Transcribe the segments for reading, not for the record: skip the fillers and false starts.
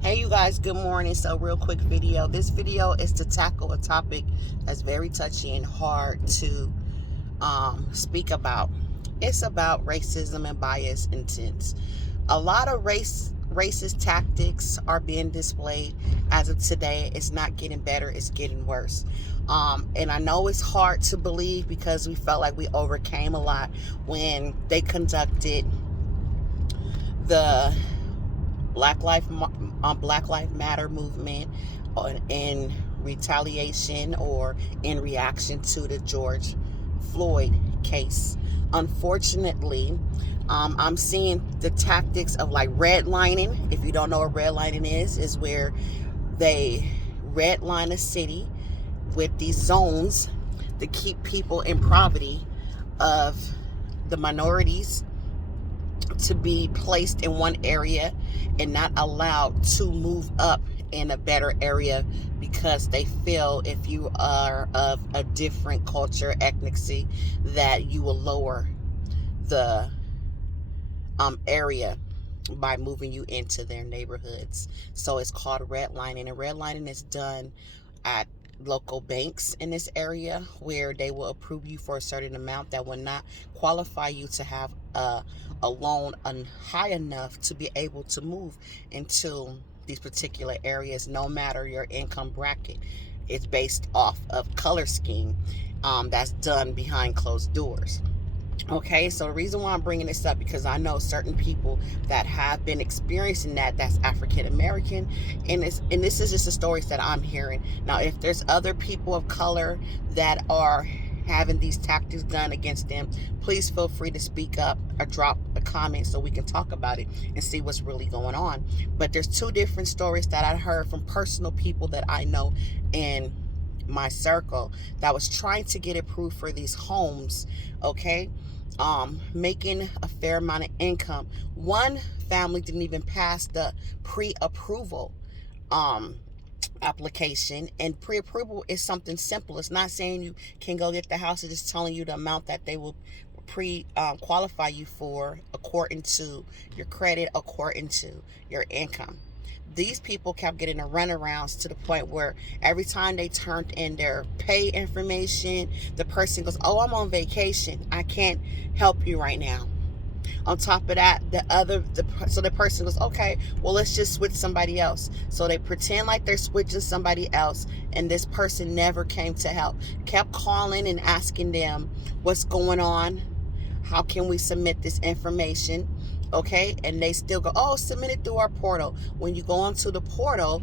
Hey you guys, good morning. So real quick video. This video is to tackle a topic that's very touchy and hard to speak about. It's about racism and bias intents. A lot of racist tactics are being displayed as of today. It's not getting better, it's getting worse. And I know it's hard to believe because we felt like we overcame a lot when they conducted the Black Lives Matter movement in retaliation or in reaction to the George Floyd case. Unfortunately, I'm seeing the tactics of like redlining. If you don't know what redlining is where they redline a city with these zones to keep people in poverty of the minorities to be placed in one area and not allowed to move up in a better area because they feel if you are of a different culture, ethnicity, that you will lower the area by moving you into their neighborhoods. So it's called redlining, and redlining is done at local banks in this area where they will approve you for a certain amount that will not qualify you to have a loan high enough to be able to move into these particular areas, no matter your income bracket. It's based off of color scheme that's done behind closed doors. Okay, so the reason why I'm bringing this up because I know certain people that have been experiencing that's African American, and this is just the stories that I'm hearing. Now, if there's other people of color that are having these tactics done against them, please feel free to speak up or drop a comment so we can talk about it and see what's really going on. But there's two different stories that I heard from personal people that I know in my circle that was trying to get approved for these homes. Okay, making a fair amount of income. One family didn't even pass the pre-approval um application, and pre-approval is something simple. It's not saying you can go get the house, it's just telling you the amount that they will qualify you for according to your credit, according to your income. These people kept getting the runarounds to the point where every time they turned in their pay information, the person goes, "Oh, I'm on vacation, I can't help you right now." On top of that, so the person goes, "Okay, well, let's just switch somebody else." So they pretend like they're switching somebody else, and this person never came to help. Kept calling and asking them what's going on, how can we submit this information. Okay, and they still go, "Oh, submit it through our portal." When you go onto the portal,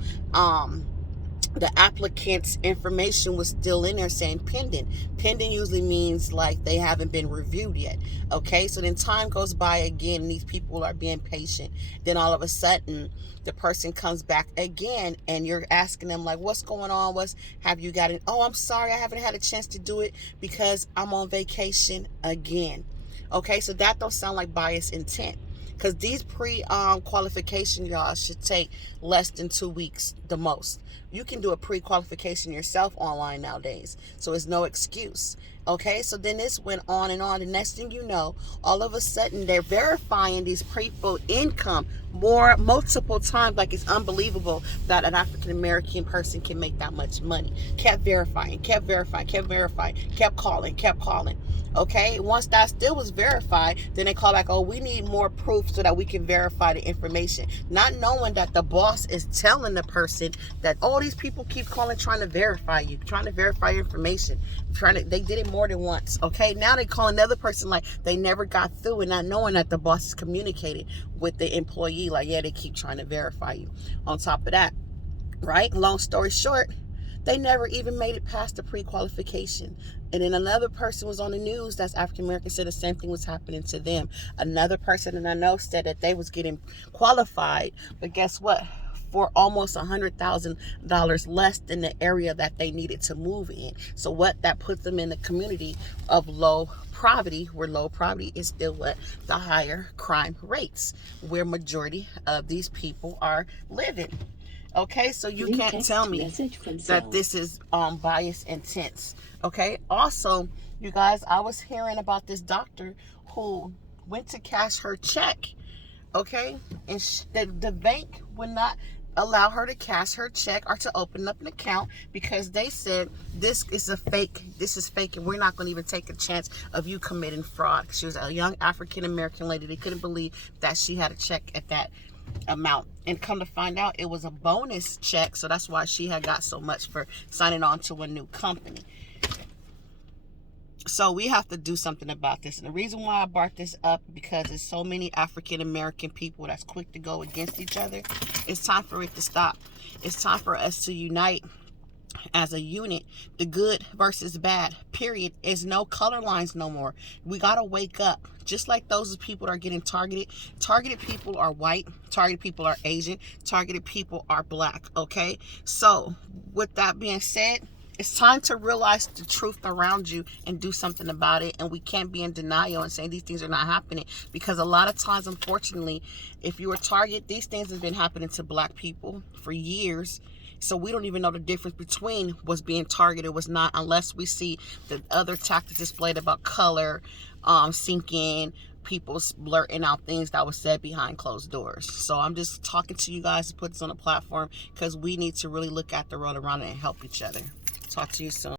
the applicant's information was still in there saying pending. Pending usually means like they haven't been reviewed yet. Okay, so then time goes by again, and these people are being patient. Then all of a sudden, the person comes back again, and you're asking them like, "What's going on? What's have you got it?" "Oh, I'm sorry, I haven't had a chance to do it because I'm on vacation again." Okay, so that don't sound like bias intent. Because these qualification, y'all, should take less than 2 weeks the most. You can do a pre-qualification yourself online nowadays, so it's no excuse. Okay, so then this went on and on. The next thing you know, all of a sudden they're verifying these people income multiple times. Like, it's unbelievable that an African American person can make that much money. Kept verifying, kept verifying, kept verifying, kept calling, kept calling. Okay, once that still was verified, then they call back, "Oh, we need more proof so that we can verify the information." Not knowing that the boss is telling the person that all these people keep calling trying to verify you, trying to verify your information. They did it more than once. Okay, now they call another person like they never got through, and not knowing that the boss is communicating with the employee like, "Yeah, they keep trying to verify you." On top of that, right? Long story short, they never even made it past the pre-qualification. And then another person was on the news that's African American, said the same thing was happening to them. Another person that I know said that they was getting qualified, but guess what? For almost $100,000 less than the area that they needed to move in. So what that puts them in the community of low poverty, where low poverty is still what the higher crime rates, where majority of these people are living. Okay, so you can't tell me that this is bias intense. Okay, also, you guys, I was hearing about this doctor who went to cash her check. Okay, and the bank would not allow her to cash her check or to open up an account, because they said this is fake, and we're not going to even take a chance of you committing fraud. She was a young African American lady. They couldn't believe that she had a check at that amount, and come to find out it was a bonus check, so that's why she had got so much for signing on to a new company. So we have to do something about this. And the reason why I brought this up, because there's so many African American people that's quick to go against each other. It's time for it to stop. It's time for us to unite as a unit. The good versus bad, period. Is no color lines no more. We gotta wake up. Just like those people that are getting targeted. Targeted people are white. Targeted people are Asian. Targeted people are black. Okay? So with that being said, it's time to realize the truth around you and do something about it. And we can't be in denial and saying these things are not happening, because a lot of times, unfortunately, if you are targeted, these things have been happening to black people for years. So we don't even know the difference between what's being targeted, what's not, unless we see the other tactics displayed about color, sinking, people blurting out things that was said behind closed doors. So I'm just talking to you guys to put this on a platform, because we need to really look at the world around it and help each other. Talk to you soon.